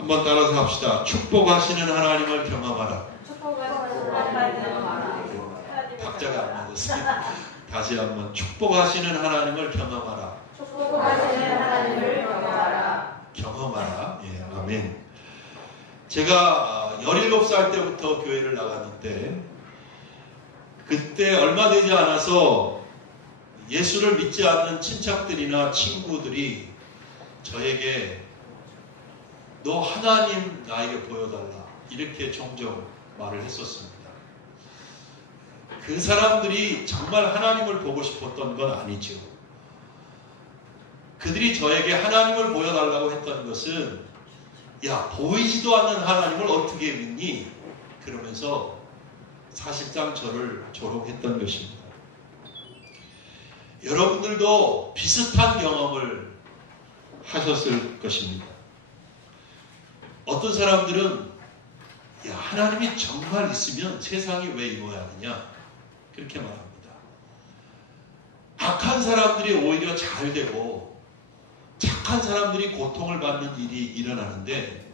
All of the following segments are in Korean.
한번 따라서 합시다. 축복하시는 하나님을 경험하라. 박자가 안 맞았어요. 다시 한번 축복하시는 하나님을 경험하라. 경험하라. 예, 아멘. 제가 17살 때부터 교회를 나갔는데 그때 얼마 되지 않아서 예수를 믿지 않는 친척들이나 친구들이 저에게 너 하나님 나에게 보여달라 이렇게 종종 말을 했었습니다. 그 사람들이 정말 하나님을 보고 싶었던 건 아니죠. 그들이 저에게 하나님을 보여달라고 했던 것은 야, 보이지도 않는 하나님을 어떻게 믿니? 그러면서 사실상 저를 조롱했던 것입니다. 여러분들도 비슷한 경험을 하셨을 것입니다. 어떤 사람들은 야, 하나님이 정말 있으면 세상이 왜 이 모양이냐? 그렇게 말합니다. 악한 사람들이 오히려 잘 되고 착한 사람들이 고통을 받는 일이 일어나는데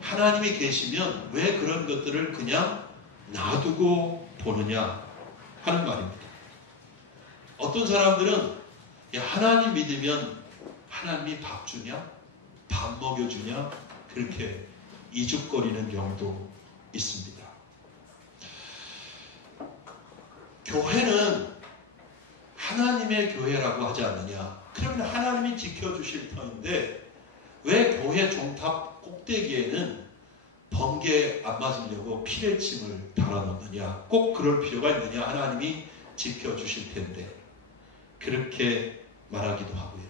하나님이 계시면 왜 그런 것들을 그냥 놔두고 보느냐 하는 말입니다. 어떤 사람들은 야, 하나님 믿으면 하나님이 밥 주냐? 밥 먹여주냐? 그렇게 이죽거리는 경우도 있습니다. 교회는 하나님의 교회라고 하지 않느냐? 그러면 하나님이 지켜주실 터인데 왜 교회 종탑 꼭대기에는 번개 안 맞으려고 피레침을 달아놓느냐? 꼭 그럴 필요가 있느냐? 하나님이 지켜주실 텐데 그렇게 말하기도 하고요.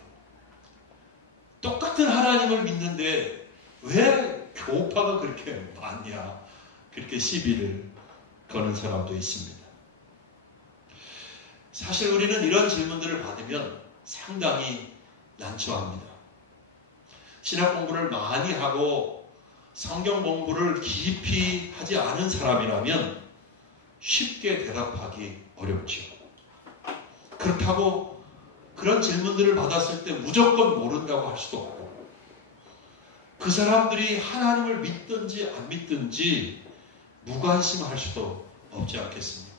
똑같은 하나님을 믿는데 왜 교파가 그렇게 많냐? 그렇게 시비를 거는 사람도 있습니다. 사실 우리는 이런 질문들을 받으면 상당히 난처합니다. 신학 공부를 많이 하고 성경 공부를 깊이 하지 않은 사람이라면 쉽게 대답하기 어렵죠. 그렇다고 그런 질문들을 받았을 때 무조건 모른다고 할 수도 없고 그 사람들이 하나님을 믿든지 안 믿든지 무관심할 수도 없지 않겠습니까?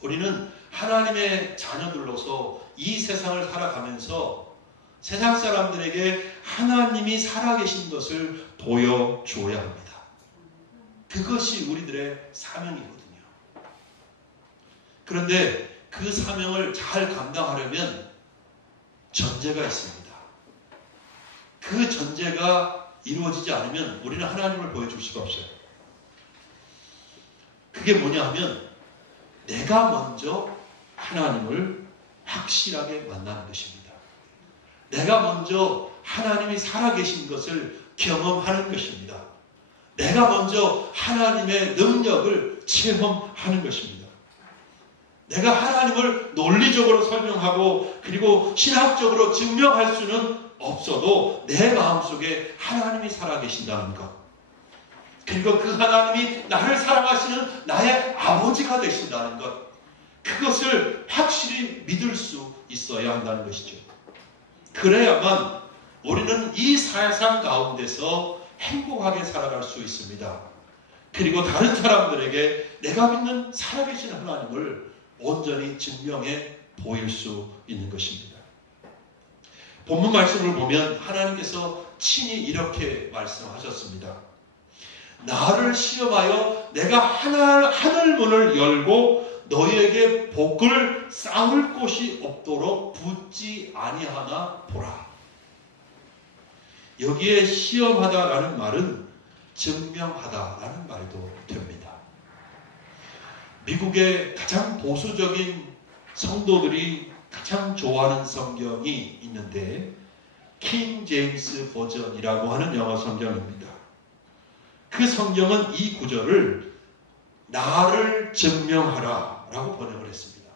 우리는 하나님의 자녀들로서 이 세상을 살아가면서 세상 사람들에게 하나님이 살아계신 것을 보여줘야 합니다. 그것이 우리들의 사명이거든요. 그런데 그 사명을 잘 감당하려면 전제가 있습니다. 그 전제가 이루어지지 않으면 우리는 하나님을 보여줄 수가 없어요. 그게 뭐냐 하면 내가 먼저 하나님을 확실하게 만나는 것입니다. 내가 먼저 하나님이 살아계신 것을 경험하는 것입니다. 내가 먼저 하나님의 능력을 체험하는 것입니다. 내가 하나님을 논리적으로 설명하고 그리고 신학적으로 증명할 수는 없어도 내 마음속에 하나님이 살아계신다는 것, 그리고 그 하나님이 나를 사랑하시는 나의 아버지가 되신다는 것, 그것을 확실히 믿을 수 있어야 한다는 것이죠. 그래야만 우리는 이 세상 가운데서 행복하게 살아갈 수 있습니다. 그리고 다른 사람들에게 내가 믿는 살아계신 하나님을 온전히 증명해 보일 수 있는 것입니다. 본문 말씀을 보면 하나님께서 친히 이렇게 말씀하셨습니다. 나를 시험하여 내가 하늘 문을 열고 너희에게 복을 쌓을 곳이 없도록 붙지 아니하나 보라. 여기에 시험하다라는 말은 증명하다라는 말도 됩니다. 미국의 가장 보수적인 성도들이 가장 좋아하는 성경이 있는데 킹 제임스 버전이라고 하는 영어 성경입니다. 그 성경은 이 구절을 나를 증명하라 라고 번역을 했습니다.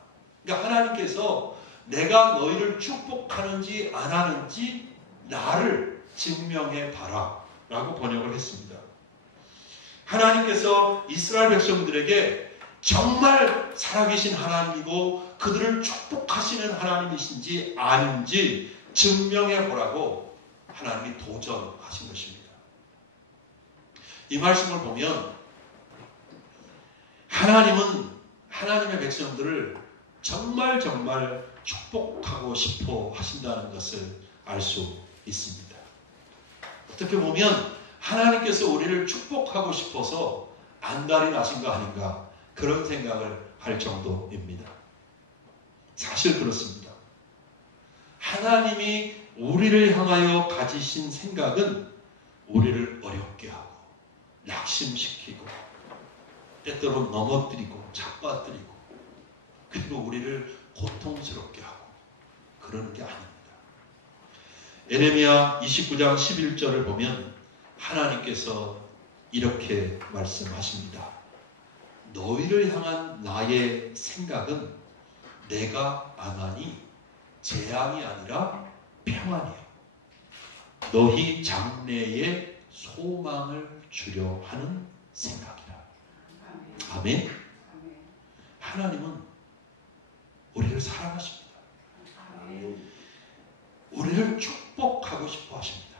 그러니까 하나님께서 내가 너희를 축복하는지 안 하는지 나를 증명해 봐라 라고 번역을 했습니다. 하나님께서 이스라엘 백성들에게 정말 살아계신 하나님이고 그들을 축복하시는 하나님이신지 아닌지 증명해 보라고 하나님이 도전하신 것입니다. 이 말씀을 보면 하나님은 하나님의 백성들을 정말 축복하고 싶어 하신다는 것을 알 수 있습니다. 어떻게 보면 하나님께서 우리를 축복하고 싶어서 안달이 나신 거 아닌가 그런 생각을 할 정도입니다. 사실 그렇습니다. 하나님이 우리를 향하여 가지신 생각은 우리를 어렵게 하고 낙심시키고 때때로 넘어뜨리고 잡아뜨리고 그리고 우리를 고통스럽게 하고 그러는 게 아닙니다. 에레미야 29장 11절을 보면 하나님께서 이렇게 말씀하십니다. 너희를 향한 나의 생각은 내가 안하니 재앙이 아니라 평안이요 너희 장래에 소망을 주려 하는 생각이라. 아멘. 하나님은 우리를 사랑하십니다. 우리를 축복하고 싶어 하십니다.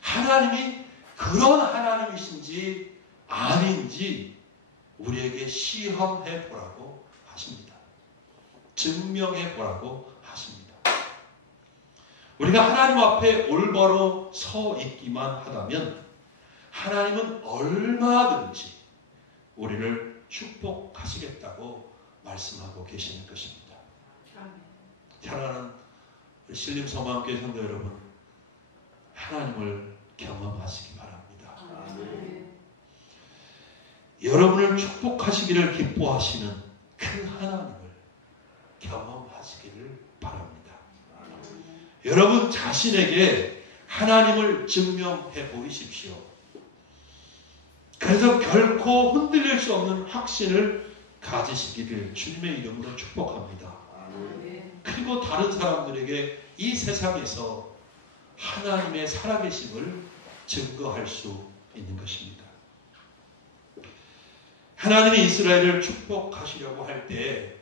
하나님이 그런 하나님이신지 아닌지 우리에게 시험해 보라고 하십니다. 증명해 보라고 하십니다. 우리가 하나님 앞에 올바로 서 있기만 하다면 하나님은 얼마든지 우리를 축복하시겠다고 말씀하고 계시는 것입니다. 사랑하는 신림서마음교회 성도 여러분, 하나님을 경험하시기 바랍니다. 여러분을 축복하시기를 기뻐하시는 그 하나님을 경험하시기를 바랍니다. 여러분 자신에게 하나님을 증명해 보이십시오. 그래서 결코 흔들릴 수 없는 확신을 가지시기를 주님의 이름으로 축복합니다. 그리고 다른 사람들에게 이 세상에서 하나님의 살아계심을 증거할 수 있는 것입니다. 하나님이 이스라엘을 축복하시려고 할 때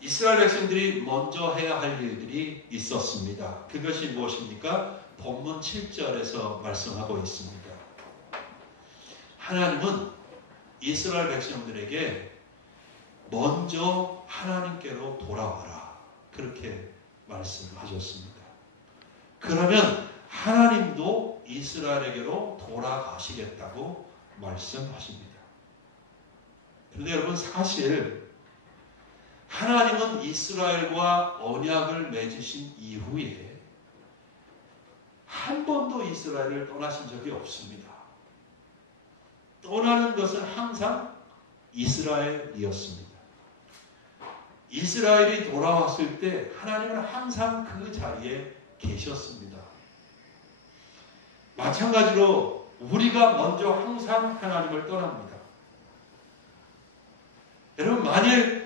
이스라엘 백성들이 먼저 해야 할 일들이 있었습니다. 그것이 무엇입니까? 본문 7절에서 말씀하고 있습니다. 하나님은 이스라엘 백성들에게 먼저 하나님께로 돌아와라 그렇게 말씀하셨습니다. 그러면 하나님도 이스라엘에게로 돌아가시겠다고 말씀하십니다. 그런데 여러분 사실 하나님은 이스라엘과 언약을 맺으신 이후에 한 번도 이스라엘을 떠나신 적이 없습니다. 떠나는 것은 항상 이스라엘이었습니다. 이스라엘이 돌아왔을 때 하나님은 항상 그 자리에 계셨습니다. 마찬가지로 우리가 먼저 항상 하나님을 떠납니다. 여러분 만일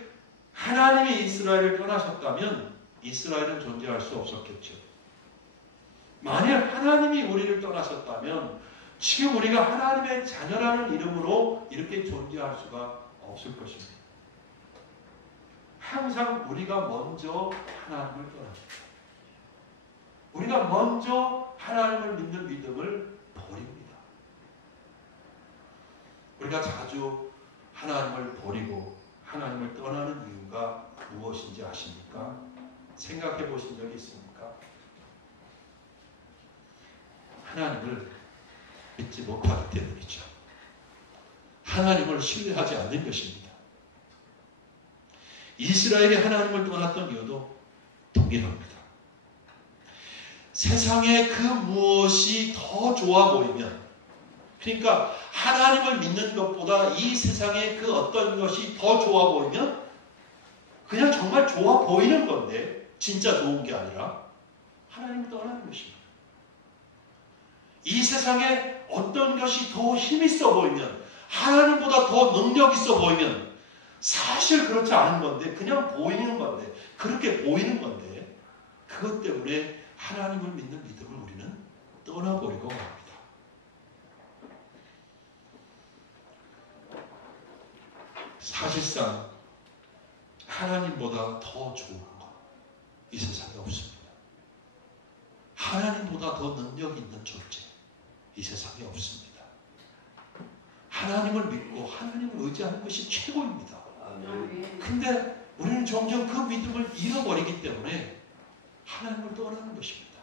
하나님이 이스라엘을 떠나셨다면 이스라엘은 존재할 수 없었겠죠. 만일 하나님이 우리를 떠나셨다면 지금 우리가 하나님의 자녀라는 이름으로 이렇게 존재할 수가 없을 것입니다. 항상 우리가 먼저 하나님을 떠납니다. 우리가 먼저 하나님을 믿는 믿음을 버립니다. 우리가 자주 하나님을 버리고 하나님을 떠나는 이유가 무엇인지 아십니까? 생각해 보신 적이 있습니까? 하나님을 믿지 못하기 때문이죠. 하나님을 신뢰하지 않는 것입니다. 이스라엘이 하나님을 떠났던 이유도 동일합니다. 세상에 그 무엇이 더 좋아 보이면, 그러니까 하나님을 믿는 것보다 이 세상에 그 어떤 것이 더 좋아 보이면 그냥 정말 좋아 보이는 건데 진짜 좋은 게 아니라 하나님을 떠나는 것입니다. 이 세상에 어떤 것이 더 힘있어 보이면, 하나님보다 더 능력 있어 보이면 사실 그렇지 않은 건데, 그냥 보이는 건데, 그렇게 보이는 건데, 그것 때문에 하나님을 믿는 믿음을 우리는 떠나버리고 갑니다. 사실상 하나님보다 더 좋은 것 이 세상에 없습니다. 하나님보다 더 능력 있는 존재 이 세상에 없습니다. 하나님을 믿고 하나님을 의지하는 것이 최고입니다. 근데 우리는 종종 그 믿음을 잃어버리기 때문에 하나님을 떠나는 것입니다.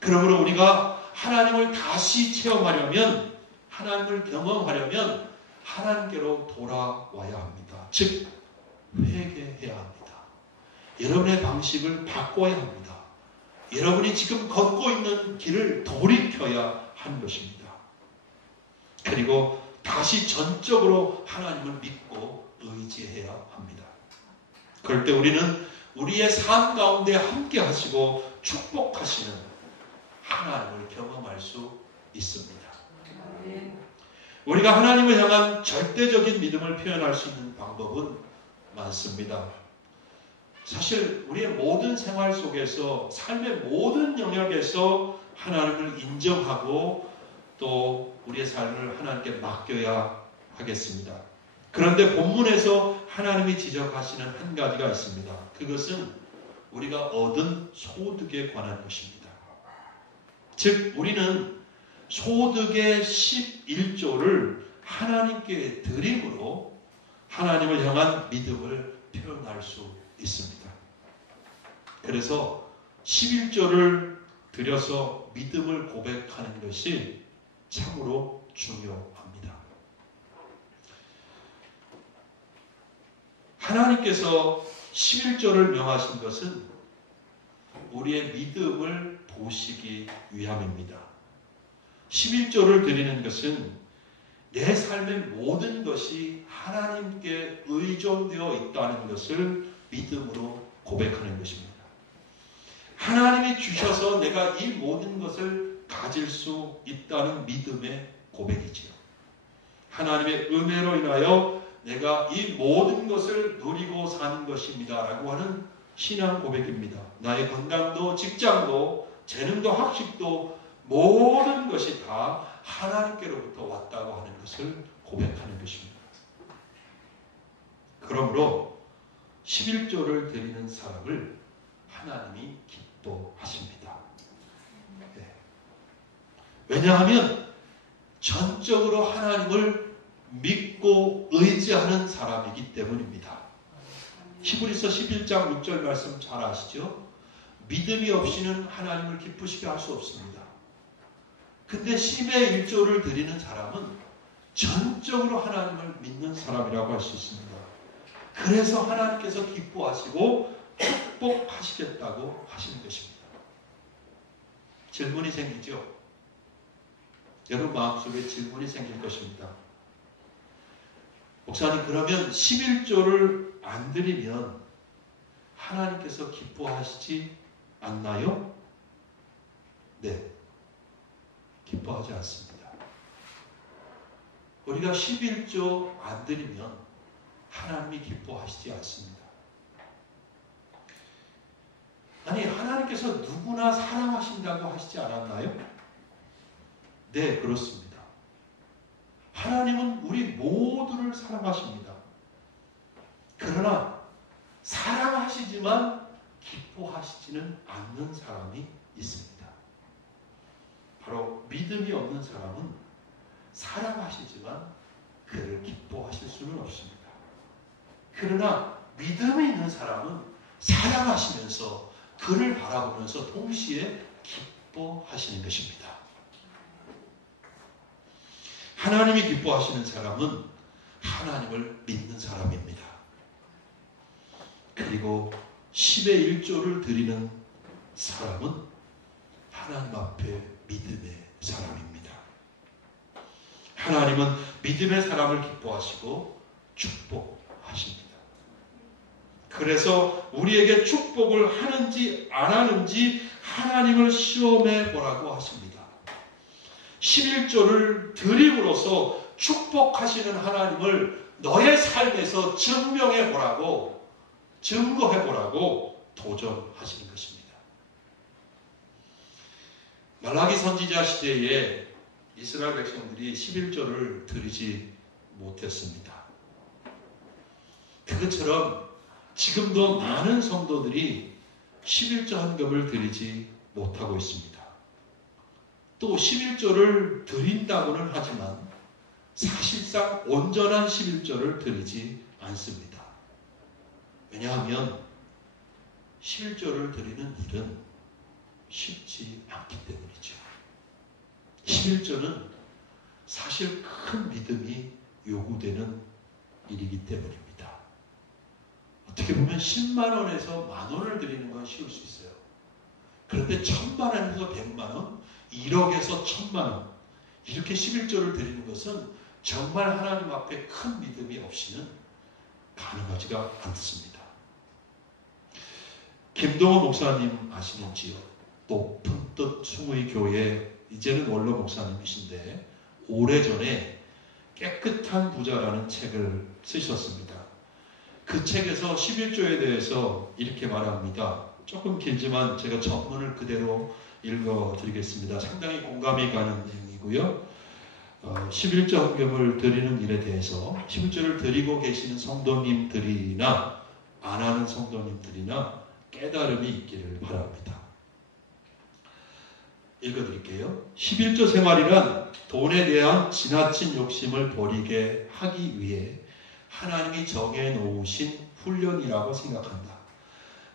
그러므로 우리가 하나님을 다시 체험하려면, 하나님을 경험하려면 하나님께로 돌아와야 합니다. 즉 회개해야 합니다. 여러분의 방식을 바꿔야 합니다. 여러분이 지금 걷고 있는 길을 돌이켜야 하는 것입니다. 그리고 다시 전적으로 하나님을 믿고 의지해야 합니다. 그럴 때 우리는 우리의 삶 가운데 함께 하시고 축복하시는 하나님을 경험할 수 있습니다. 우리가 하나님을 향한 절대적인 믿음을 표현할 수 있는 방법은 많습니다. 사실 우리의 모든 생활 속에서, 삶의 모든 영역에서 하나님을 인정하고 또 우리의 삶을 하나님께 맡겨야 하겠습니다. 그런데 본문에서 하나님이 지적하시는 한 가지가 있습니다. 그것은 우리가 얻은 소득에 관한 것입니다. 즉 우리는 소득의 11조를 하나님께 드림으로 하나님을 향한 믿음을 표현할 수 있습니다. 그래서 11조를 드려서 믿음을 고백하는 것이 참으로 중요합니다. 하나님께서 11조를 명하신 것은 우리의 믿음을 보시기 위함입니다. 11조를 드리는 것은 내 삶의 모든 것이 하나님께 의존되어 있다는 것을 믿음으로 고백하는 것입니다. 하나님이 주셔서 내가 이 모든 것을 가질 수 있다는 믿음의 고백이지요. 하나님의 은혜로 인하여 내가 이 모든 것을 누리고 사는 것입니다 라고 하는 신앙 고백입니다. 나의 건강도 직장도 재능도 학식도 모든 것이 다 하나님께로부터 왔다고 하는 것을 고백하는 것입니다. 그러므로 11조를 드리는 사람을 하나님이 기뻐하십니다. 네. 왜냐하면 전적으로 하나님을 믿고 의지하는 사람이기 때문입니다. 히브리서 11장 6절 말씀 잘 아시죠? 믿음이 없이는 하나님을 기쁘시게 할 수 없습니다. 근데 10의 1조를 드리는 사람은 전적으로 하나님을 믿는 사람이라고 할 수 있습니다. 그래서 하나님께서 기뻐하시고 축복하시겠다고 하시는 것입니다. 질문이 생기죠? 여러분 마음속에 질문이 생길 것입니다. 목사님, 그러면 11조를 안 드리면 하나님께서 기뻐하시지 않나요? 네, 기뻐하지 않습니다. 우리가 11조 안 드리면 하나님이 기뻐하시지 않습니다. 아니, 하나님께서 누구나 사랑하신다고 하시지 않았나요? 네, 그렇습니다. 하나님은 우리 모두를 사랑하십니다. 그러나 사랑하시지만 기뻐하시지는 않는 사람이 있습니다. 바로 믿음이 없는 사람은 사랑하시지만 그를 기뻐하실 수는 없습니다. 그러나 믿음이 있는 사람은 사랑하시면서 그를 바라보면서 동시에 기뻐하시는 것입니다. 하나님이 기뻐하시는 사람은 하나님을 믿는 사람입니다. 그리고 10의 1조를 드리는 사람은 하나님 앞에 믿음의 사람입니다. 하나님은 믿음의 사람을 기뻐하시고 축복하십니다. 그래서 우리에게 축복을 하는지 안 하는지 하나님을 시험해 보라고 하십니다. 11조를 드림으로써 축복하시는 하나님을 너의 삶에서 증명해 보라고, 증거해 보라고 도전하시는 것입니다. 말라기 선지자 시대에 이스라엘 백성들이 11조를 드리지 못했습니다. 그것처럼 지금도 많은 성도들이 11조 헌금을 드리지 못하고 있습니다. 또 11조를 드린다고는 하지만 사실상 온전한 11조를 드리지 않습니다. 왜냐하면 11조를 드리는 일은 쉽지 않기 때문이죠. 11조는 사실 큰 믿음이 요구되는 일이기 때문입니다. 어떻게 보면 10만 원에서 만 원을 드리는 건 쉬울 수 있어요. 그런데 1000만 원에서 100만 원, 1억에서 1000만 원 이렇게 11조를 드리는 것은 정말 하나님 앞에 큰 믿음이 없이는 가능하지가 않습니다. 김동호 목사님 아시는지요? 높은 뜻 충의 교회 이제는 원로 목사님이신데 오래전에 깨끗한 부자라는 책을 쓰셨습니다. 그 책에서 11조에 대해서 이렇게 말합니다. 조금 길지만 제가 전문을 그대로 읽어드리겠습니다. 상당히 공감이 가는 내용이고요. 11조 헌금을 드리는 일에 대해서 11조를 드리고 계시는 성도님들이나 안 하는 성도님들이나 깨달음이 있기를 바랍니다. 읽어드릴게요. 11조 생활이란 돈에 대한 지나친 욕심을 버리게 하기 위해 하나님이 정해놓으신 훈련이라고 생각한다.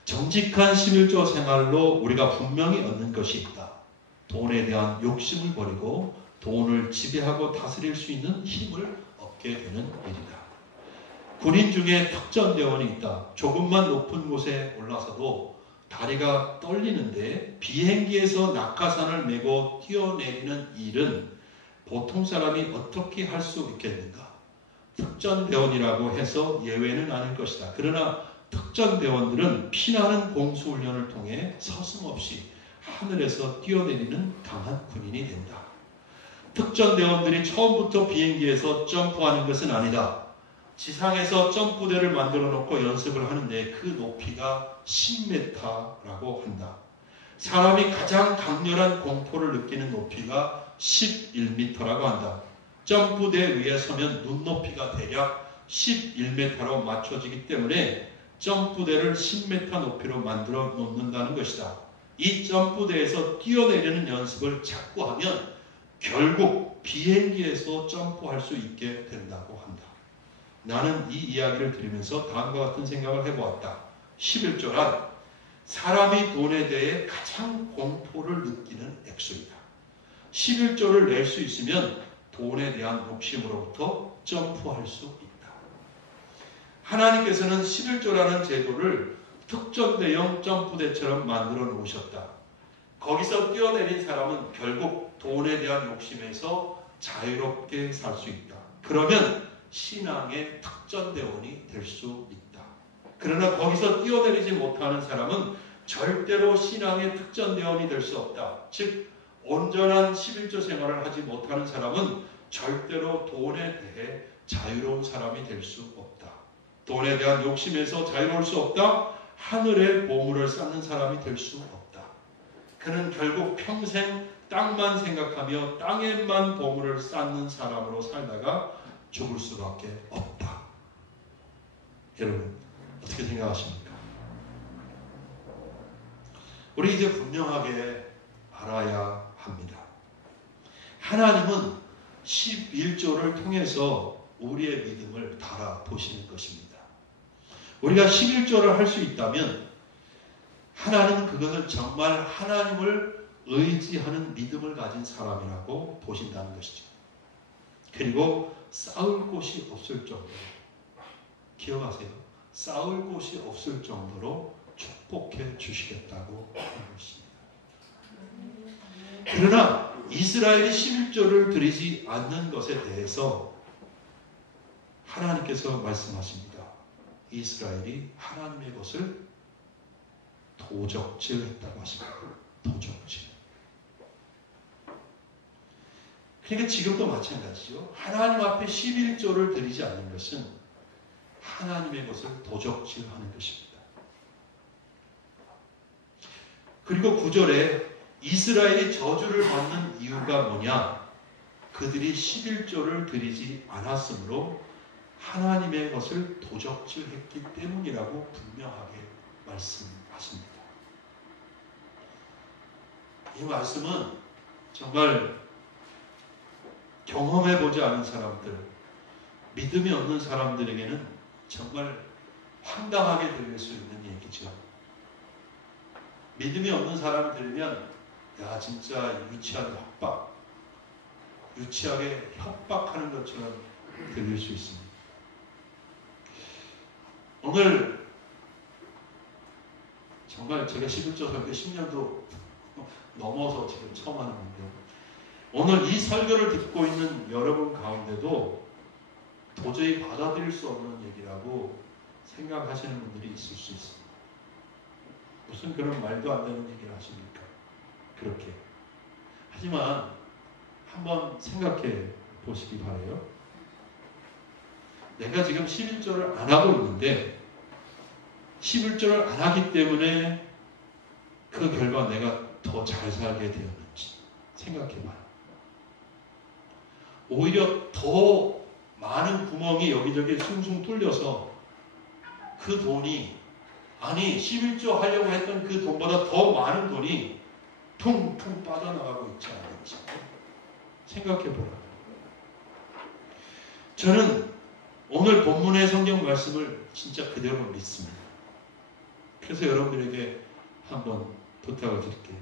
정직한 11조 생활로 우리가 분명히 얻는 것이 있다. 돈에 대한 욕심을 버리고 돈을 지배하고 다스릴 수 있는 힘을 얻게 되는 일이다. 군인 중에 특전대원이 있다. 조금만 높은 곳에 올라서도 다리가 떨리는데 비행기에서 낙하산을 메고 뛰어내리는 일은 보통 사람이 어떻게 할 수 있겠는가? 특전대원이라고 해서 예외는 아닐 것이다. 그러나 특전대원들은 피나는 공수훈련을 통해 서슴없이 하늘에서 뛰어내리는 강한 군인이 된다. 특전대원들이 처음부터 비행기에서 점프하는 것은 아니다. 지상에서 점프대를 만들어 놓고 연습을 하는데 그 높이가 10m라고 한다. 사람이 가장 강렬한 공포를 느끼는 높이가 11m라고 한다. 점프대 위에 서면 눈높이가 대략 11m로 맞춰지기 때문에 점프대를 10m 높이로 만들어 놓는다는 것이다. 이 점프대에서 뛰어내리는 연습을 자꾸 하면 결국 비행기에서 점프할 수 있게 된다고 한다. 나는 이 이야기를 들으면서 다음과 같은 생각을 해보았다. 11조란 사람이 돈에 대해 가장 공포를 느끼는 액수이다. 11조를 낼 수 있으면 돈에 대한 욕심으로부터 점프할 수 있다. 하나님께서는 11조라는 제도를 특전대형 점프대처럼 만들어 놓으셨다. 거기서 뛰어내린 사람은 결국 돈에 대한 욕심에서 자유롭게 살 수 있다. 그러면 신앙의 특전대원이 될 수 있다. 그러나 거기서 뛰어내리지 못하는 사람은 절대로 신앙의 특전대원이 될 수 없다. 즉 온전한 11조 생활을 하지 못하는 사람은 절대로 돈에 대해 자유로운 사람이 될 수 없다. 돈에 대한 욕심에서 자유로울 수 없다. 하늘의 보물을 쌓는 사람이 될 수 없다. 그는 결국 평생 땅만 생각하며 땅에만 보물을 쌓는 사람으로 살다가 죽을 수밖에 없다. 여러분 어떻게 생각하십니까? 우리 이제 분명하게 알아야 합니다. 하나님은 11조를 통해서 우리의 믿음을 달아보시는 것입니다. 우리가 11조를 할 수 있다면 하나님은 그것을 정말 하나님을 의지하는 믿음을 가진 사람이라고 보신다는 것이죠. 그리고 싸울 곳이 없을 정도로, 기억하세요. 싸울 곳이 없을 정도로 축복해 주시겠다고 하는 것입니다. 그러나 이스라엘이 11조를 드리지 않는 것에 대해서 하나님께서 말씀하십니다. 이스라엘이 하나님의 것을 도적질했다고 하십니다. 도적질. 그러니까 지금도 마찬가지죠. 하나님 앞에 11조를 드리지 않는 것은 하나님의 것을 도적질하는 것입니다. 그리고 9절에 이스라엘이 저주를 받는 이유가 뭐냐? 그들이 11조를 드리지 않았으므로 하나님의 것을 도적질했기 때문이라고 분명하게 말씀하십니다. 이 말씀은 정말 경험해보지 않은 사람들, 믿음이 없는 사람들에게는 정말 황당하게 들릴 수 있는 얘기죠. 믿음이 없는 사람이 들으면 야 진짜 유치한 협박, 유치하게 협박하는 것처럼 들릴 수 있습니다. 오늘 정말 제가 11조 설교 10년도 넘어서 지금 처음 하는 건데 오늘 이 설교를 듣고 있는 여러분 가운데도 도저히 받아들일 수 없는 얘기라고 생각하시는 분들이 있을 수 있습니다. 무슨 그런 말도 안 되는 얘기를 하십니까? 그렇게. 하지만 한번 생각해 보시기 바라요. 내가 지금 11조를 안 하고 있는데 11조를 안 하기 때문에 그 결과 내가 더 잘 살게 되었는지 생각해 봐요. 오히려 더 많은 구멍이 여기저기 숭숭 뚫려서 그 돈이 아니 11조 하려고 했던 그 돈보다 더 많은 돈이 퉁퉁 빠져나가고 있지 않은지 생각해 보라고. 저는 오늘 본문의 성경 말씀을 진짜 그대로 믿습니다. 그래서 여러분들에게 한번 부탁을 드릴게요.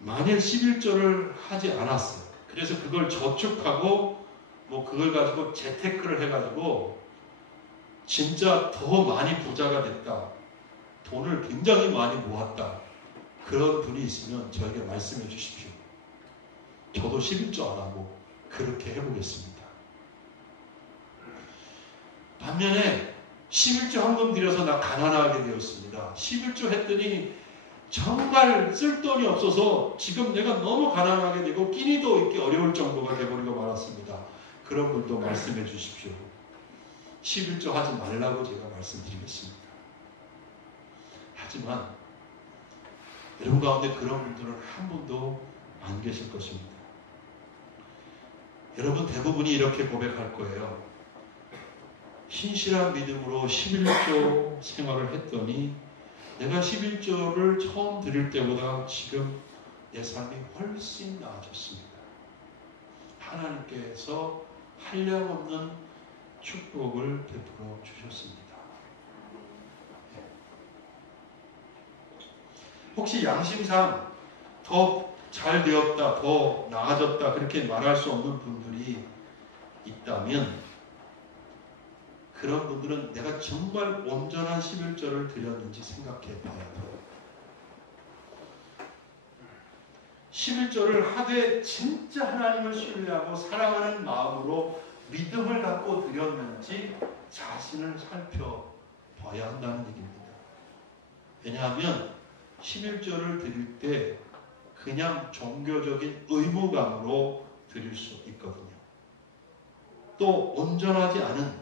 만일 11조를 하지 않았어요. 그래서 그걸 저축하고 뭐 그걸 가지고 재테크를 해가지고 진짜 더 많이 부자가 됐다. 돈을 굉장히 많이 모았다. 그런 분이 있으면 저에게 말씀해 주십시오. 저도 11조 안 하고 그렇게 해보겠습니다. 반면에 11조 헌금 드려서 나 가난하게 되었습니다. 11조 했더니 정말 쓸 돈이 없어서 지금 내가 너무 가난하게 되고 끼니도 있기 어려울 정도가 되어버리고 말았습니다. 그런 분도 말씀해 주십시오. 11조 하지 말라고 제가 말씀드리겠습니다. 하지만 여러분 가운데 그런 분들은 한 분도 안 계실 것입니다. 여러분 대부분이 이렇게 고백할 거예요. 신실한 믿음으로 11조 생활을 했더니 내가 11조를 처음 드릴 때보다 지금 내 삶이 훨씬 나아졌습니다. 하나님께서 한량없는 축복을 베풀어 주셨습니다. 혹시 양심상 더 잘 되었다, 더 나아졌다 그렇게 말할 수 없는 분들이 있다면 그런 분들은 내가 정말 온전한 11조를 드렸는지 생각해 봐야 돼요. 11조를 하되 진짜 하나님을 신뢰하고 사랑하는 마음으로 믿음을 갖고 드렸는지 자신을 살펴봐야 한다는 얘기입니다. 왜냐하면 11조를 드릴 때 그냥 종교적인 의무감으로 드릴 수 있거든요. 또 온전하지 않은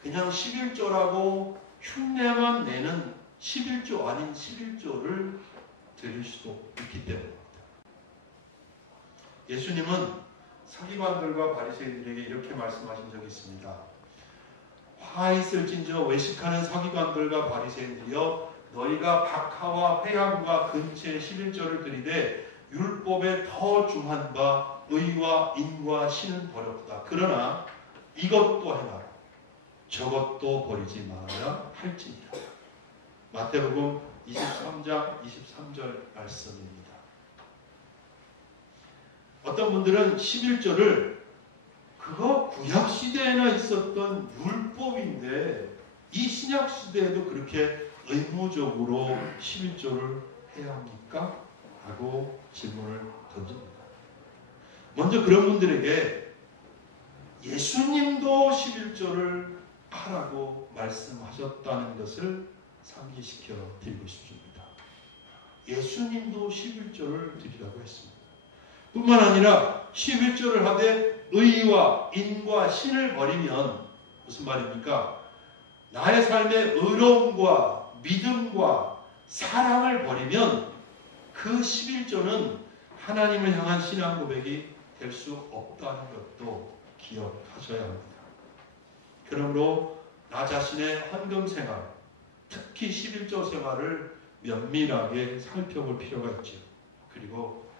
그냥 11조라고 흉내만 내는 11조 아닌 11조를 드릴 수도 있기 때문입니다. 예수님은 서기관들과 바리새인들에게 이렇게 말씀하신 적이 있습니다. 화 있을진저 외식하는 서기관들과 바리새인들이여 너희가 박하와 회향과 근처에 11조를 드리되 율법에 더 중한 바 의와 인과 신은 버렸다. 그러나 이것도 행하라. 저것도 버리지 말아야 할지니라. 마태복음 23장 23절 말씀입니다. 어떤 분들은 11조를 그거 구약시대에나 있었던 율법인데 이 신약시대에도 그렇게 의무적으로 11조를 해야 합니까? 라고 질문을 던집니다. 먼저 그런 분들에게 예수님도 11조를 하라고 말씀하셨다는 것을 상기시켜 드리고 싶습니다. 예수님도 11조를 드리라고 했습니다. 뿐만 아니라 11조를 하되 의와 인과 신을 버리면 무슨 말입니까? 나의 삶의 의로움과 믿음과 사랑을 버리면 그 11조는 하나님을 향한 신앙 고백이 될 수 없다는 것도 기억하셔야 합니다. 그러므로 나 자신의 헌금 생활, 특히 11조 생활을 면밀하게 살펴볼 필요가 있죠. 그리고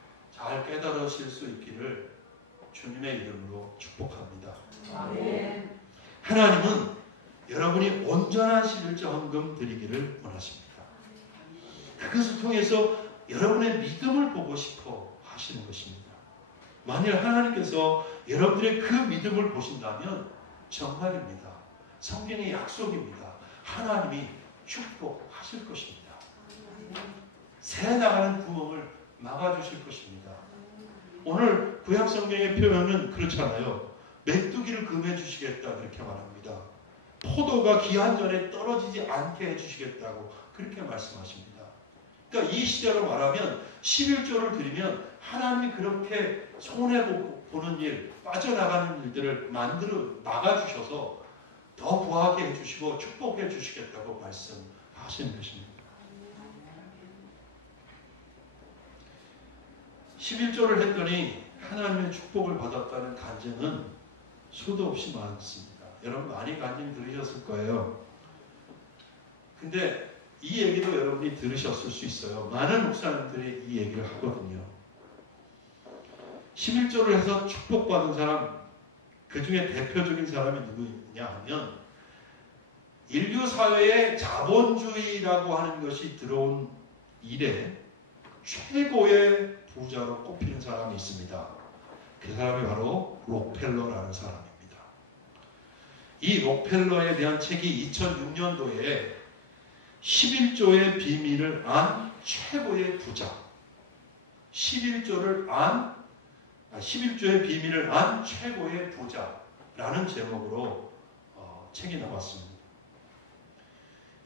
잘 깨달으실 수 있기를 주님의 이름으로 축복합니다. 아멘. 하나님은 여러분이 온전한 11조 헌금 드리기를 원하십니다. 그것을 통해서 여러분의 믿음을 보고 싶어 하시는 것입니다. 만일 하나님께서 여러분들의 그 믿음을 보신다면 정말입니다. 성경의 약속입니다. 하나님이 축복하실 것입니다. 새 나가는 구멍을 막아주실 것입니다. 오늘 구약 성경의 표현은 그렇잖아요. 메뚜기를 금해 주시겠다 그렇게 말합니다. 포도가 기한 전에 떨어지지 않게 해주시겠다고 그렇게 말씀하십니다. 그러니까 이 시대로 말하면 11조를 드리면 하나님이 그렇게 손해보는 일, 빠져나가는 일들을 막아주셔서 더 부하게 해주시고 축복해 주시겠다고 말씀하시는 것입니다. 11조를 했더니 하나님의 축복을 받았다는 간증은 수도 없이 많습니다. 여러분 많이 간증 들으셨을 거예요. 근데 이 얘기도 여러분이 들으셨을 수 있어요. 많은 목사님들이 이 얘기를 하거든요. 11조를 해서 축복받은 사람, 그 중에 대표적인 사람이 누구냐 하면 인류 사회에 자본주의라고 하는 것이 들어온 이래 최고의 부자로 꼽히는 사람이 있습니다. 그 사람이 바로 록펠러라는 사람입니다. 이 록펠러에 대한 책이 2006년도에 11조의 비밀을 안 최고의 부자, 11조의 비밀을 안 최고의 부자라는 제목으로 책이 나왔습니다.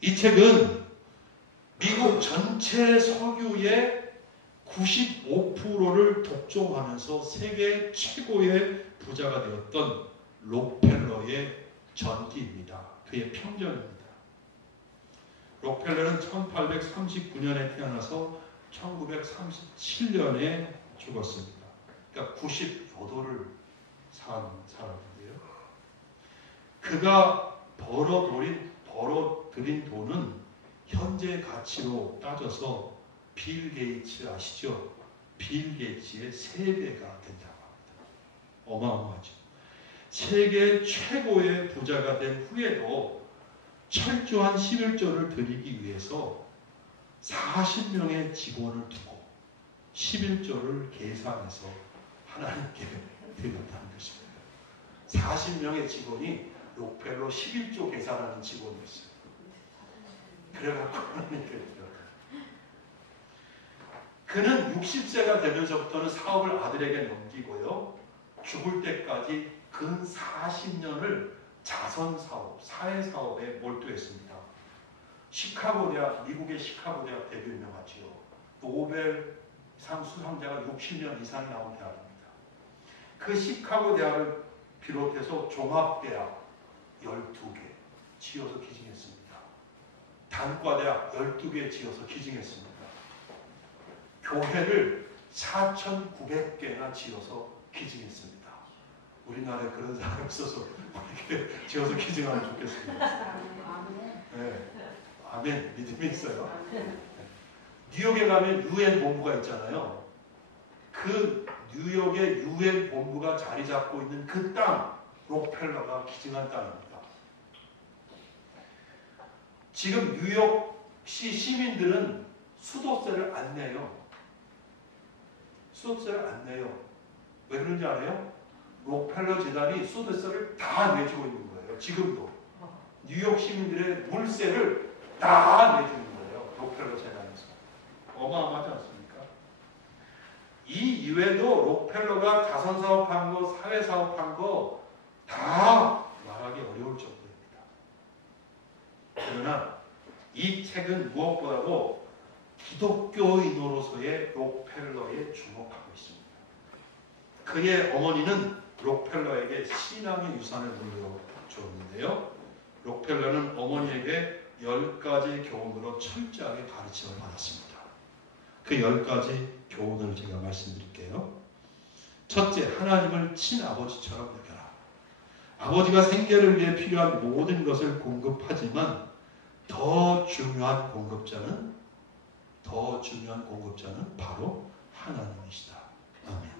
이 책은 미국 전체 석유의 95%를 독점하면서 세계 최고의 부자가 되었던 록펠러의 전기입니다. 그의 평전입니다. 록펠러는 1839년에 태어나서 1937년에 죽었습니다. 그러니까 90여도를 산 사람인데요. 그가 벌어들인 돈은 현재 가치로 따져서 빌 게이츠 아시죠? 빌 게이츠의 3배가 된다고 합니다. 어마어마하죠. 세계 최고의 부자가 된 후에도 철저한 11조를 드리기 위해서 40명의 직원을 두고 11조를 계산해서 하나님께 드렸다는 것입니다. 40명의 직원이 록펠러 11조 계산하는 직원이었어요. 그래갖고 하나님께 드렸다. 그는 60세가 되면서부터는 사업을 아들에게 넘기고요. 죽을 때까지 근 40년을 자선사업, 사회사업에 몰두했습니다. 미국의 시카고 대학 되게 유명하지요. 노벨상 수상자가 60년 이상이 나온 대학입니다. 그 시카고 대학을 비롯해서 종합대학 12개 지어서 기증했습니다. 단과대학 12개 지어서 기증했습니다. 교회를 4,900개나 지어서 기증했습니다. 우리나라에 그런 사람이 있어서 이렇게 지어서 기증하면 좋겠습니다. 네. 아멘. 믿음이 있어요. 뉴욕에 가면 UN 본부가 있잖아요. 그 뉴욕의 UN 본부가 자리 잡고 있는 그 땅, 록펠러가 기증한 땅입니다. 지금 뉴욕시 시민들은 수도세를 안 내요. 수도세를 안 내요. 왜 그런지 알아요? 록펠러 재단이 수도세를 다 내주고 있는 거예요. 지금도. 뉴욕 시민들의 물세를 다 내주는 거예요. 록펠러 재단에서. 어마어마하지 않습니까? 이 이외에도 록펠러가 자선사업한 거, 사회사업한 거 다 말하기 어려울 정도입니다. 그러나 이 책은 무엇보다도 기독교인으로서의 록펠러에 주목하고 있습니다. 그의 어머니는 록펠러에게 신앙의 유산을 물려주었는데요. 록펠러는 어머니에게 10가지 교훈으로 철저하게 가르침을 받았습니다. 그 10가지 교훈을 제가 말씀드릴게요. 첫째, 하나님을 친아버지처럼 여겨라. 아버지가 생계를 위해 필요한 모든 것을 공급하지만 더 중요한 공급자는 바로 하나님이시다. 아멘.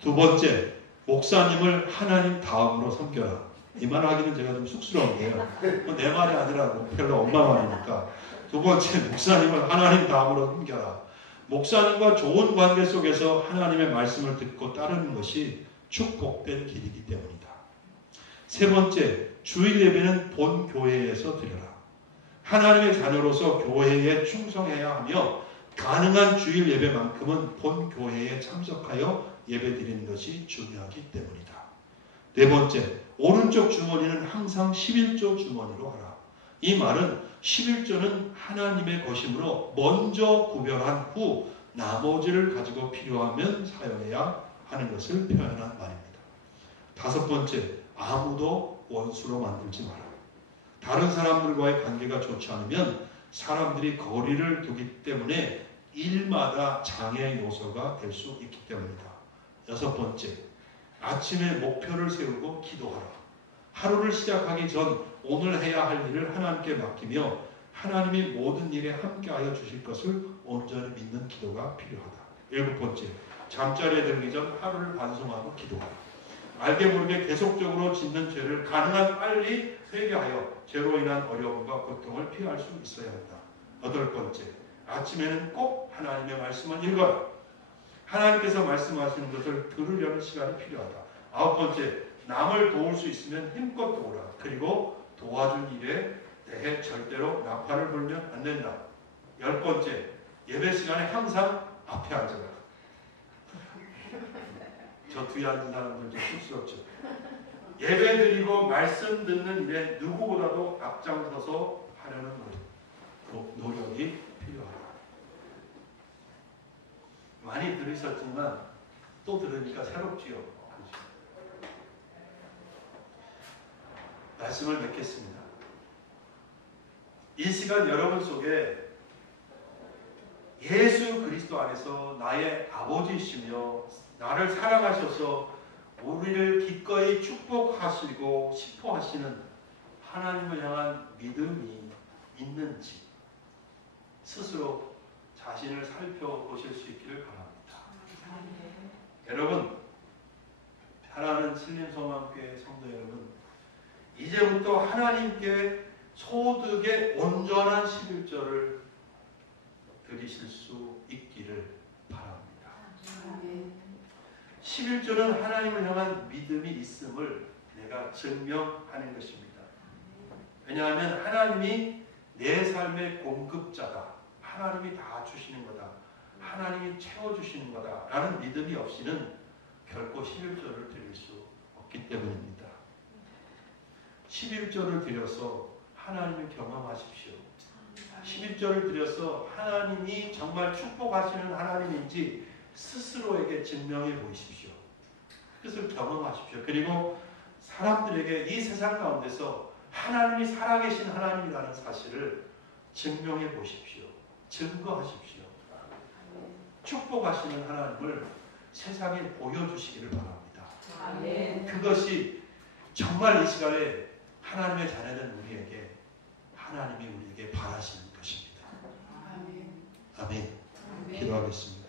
두 번째, 목사님을 하나님 다음으로 섬겨라. 이 말 하기는 제가 좀 쑥스러운데요. 내 말이 아니라 별로 엄마 말이니까. 두 번째, 목사님을 하나님 다음으로 섬겨라. 목사님과 좋은 관계 속에서 하나님의 말씀을 듣고 따르는 것이 축복된 길이기 때문이다. 세 번째, 주일 예배는 본 교회에서 드려라. 하나님의 자녀로서 교회에 충성해야 하며 가능한 주일 예배만큼은 본 교회에 참석하여 예배 드리는 것이 중요하기 때문이다. 네 번째, 오른쪽 주머니는 항상 11조 주머니로 하라. 이 말은 11조는 하나님의 것이므로 먼저 구별한 후 나머지를 가지고 필요하면 사용해야 하는 것을 표현한 말입니다. 다섯 번째, 아무도 원수로 만들지 마라. 다른 사람들과의 관계가 좋지 않으면 사람들이 거리를 두기 때문에 일마다 장애 요소가 될 수 있기 때문이다. 여섯 번째, 아침에 목표를 세우고 기도하라. 하루를 시작하기 전 오늘 해야 할 일을 하나님께 맡기며 하나님이 모든 일에 함께하여 주실 것을 온전히 믿는 기도가 필요하다. 일곱 번째, 잠자리에 들기 전 하루를 반성하고 기도하라. 알게 모르게 계속적으로 짓는 죄를 가능한 빨리 회개하여 죄로 인한 어려움과 고통을 피할 수 있어야 한다. 여덟 번째, 아침에는 꼭 하나님의 말씀을 읽어라. 하나님께서 말씀하시는 것을 들으려는 시간이 필요하다. 아홉 번째, 남을 도울 수 있으면 힘껏 도우라. 그리고 도와준 일에 대해 절대로 나팔을 불면 안 된다. 열 번째, 예배 시간에 항상 앞에 앉아라. 저 뒤에 앉은 사람들 좀 쑥스럽죠. 예배 드리고 말씀 듣는 일에 누구보다도 앞장서서 하려는 노력이 필요하다. 많이 들으셨지만 또 들으니까 새롭지요. 말씀을 맺겠습니다. 이 시간 여러분 속에 예수 그리스도 안에서 나의 아버지이시며 나를 사랑하셔서 우리를 기꺼이 축복하시고 싶어 하시는 하나님을 향한 믿음이 있는지 스스로 자신을 살펴보실 수 있기를 바랍니다. 여러분, 사랑하는 신림소망교회 성도 여러분, 이제부터 하나님께 소득의 온전한 11조를 드리실 수 있기를 바랍니다. 11조는 하나님을 향한 믿음이 있음을 내가 증명하는 것입니다. 왜냐하면 하나님이 내 삶의 공급자다. 하나님이 다 주시는 거다. 하나님이 채워주시는 거다. 라는 믿음이 없이는 결코 11조를 드릴 수 없기 때문입니다. 11조를 드려서 하나님을 경험하십시오. 11조를 드려서 하나님이 정말 축복하시는 하나님인지 스스로에게 증명해 보이십시오. 그것을 경험하십시오. 그리고 사람들에게 이 세상 가운데서 하나님이 살아계신 하나님이라는 사실을 증명해 보십시오. 증거하십시오. 축복하시는 하나님을 세상에 보여주시기를 바랍니다. 아멘. 그것이 정말 이 시간에 하나님의 자녀된 우리에게 하나님이 우리에게 바라시는 것입니다. 아멘. 아멘. 기도하겠습니다.